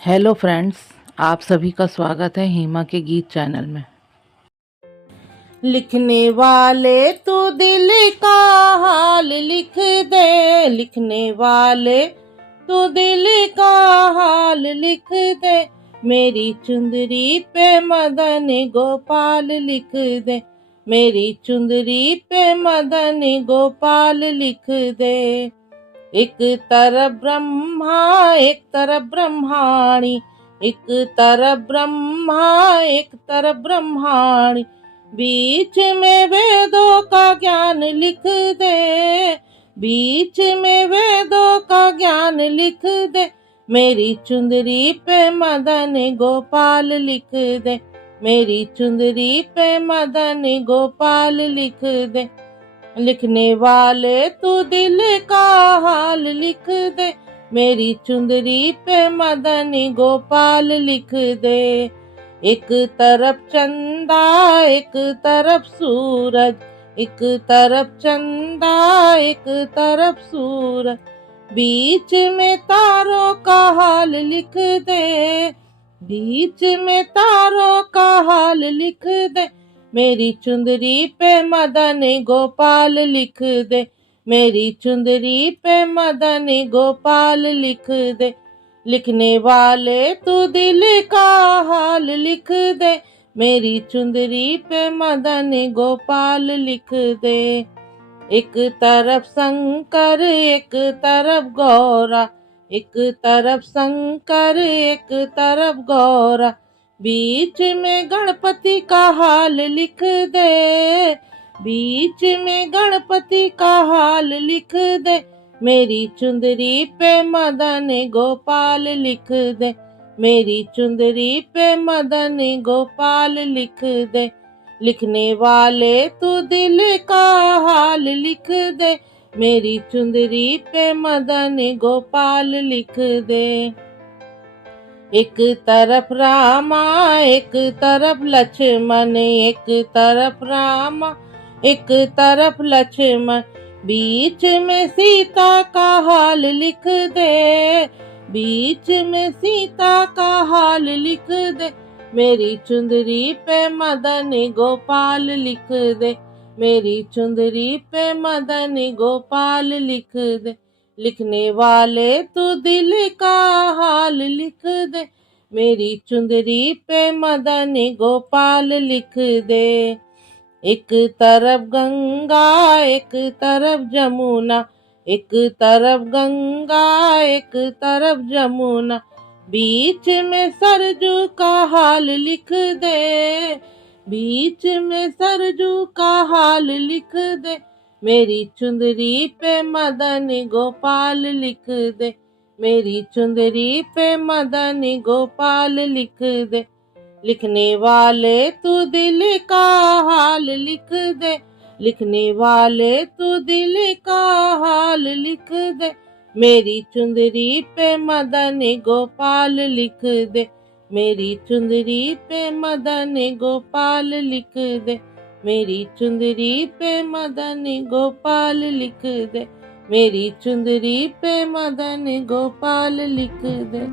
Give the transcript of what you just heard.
Hello friends, आप सभी का स्वागत है हेमा के गीत चैनल में। लिखने वाले तू दिल का हाल लिख दे, लिखने वाले तू दिल का हाल लिख दे, मेरी चुंदरी पे मदन गोपाल लिख दे, मेरी चुंदरी पे मदन गोपाल लिख दे। एक तरफ ब्रह्मा एक तरफ ब्रह्माणी, एक तरफ ब्रह्मा एक तरफ ब्रह्माणी, बीच में वेदों का ज्ञान लिख दे, बीच में वेदों का ज्ञान लिख दे, मेरी चुंदरी पे मदन गोपाल लिख दे, मेरी चुंदरी पे मदन गोपाल लिख दे। लिखने वाले तू दिल का हाल लिख दे, मेरी चुंदरी पे मदन गोपाल लिख दे। एक तरफ चंदा एक तरफ सूरज, एक तरफ चंदा एक तरफ सूरज, बीच में तारों का हाल लिख दे, बीच में तारों का हाल लिख दे, मेरी चुंदरी पे मदन गोपाल लिख दे, मेरी चुंदरी पे मदन गोपाल लिख दे। लिखने वाले तू दिल का हाल लिख दे, मेरी चुंदरी पे मदन गोपाल लिख दे। एक तरफ शंकर एक तरफ गौरा, एक तरफ शंकर एक तरफ गौरा, बीच में गणपति का हाल लिख दे, बीच में गणपति का हाल लिख दे, मेरी चुंदरी पे मदन गोपाल लिख दे, मेरी चुंदरी पे मदन गोपाल लिख दे। लिखने वाले तू दिल का हाल लिख दे, मेरी चुंदरी पे मदन गोपाल लिख दे। एक तरफ रामा एक तरफ लक्ष्मण, एक तरफ रामा एक तरफ लक्ष्मण, बीच में सीता का हाल लिख दे, बीच में सीता का हाल लिख दे, मेरी चुंदरी पे मदन गोपाल लिख दे, मेरी चुंदरी पे मदन गोपाल लिख दे। लिखने वाले तू दिल का हाल लिख दे, मेरी चुंदरी पे मदन गोपाल लिख दे। एक तरफ गंगा एक तरफ जमुना, एक तरफ गंगा एक तरफ जमुना, बीच में सरजू का हाल लिख दे, बीच में सरजू का हाल लिख दे, मेरी चुंदरी पे मदन गोपाल लिख दे, मेरी चुंदरी पे मदन गोपाल लिख दे। लिखने वाले तू दिल का हाल लिख दे, लिखने वाले तू दिल का हाल लिख दे, मेरी चुंदरी पे मदन गोपाल लिख दे, मेरी चुंदरी पे मदन गोपाल लिख दे, मेरी चुंदरी पे मदन गोपाल लिख दे, मेरी चुंदरी पे मदन गोपाल लिख दे।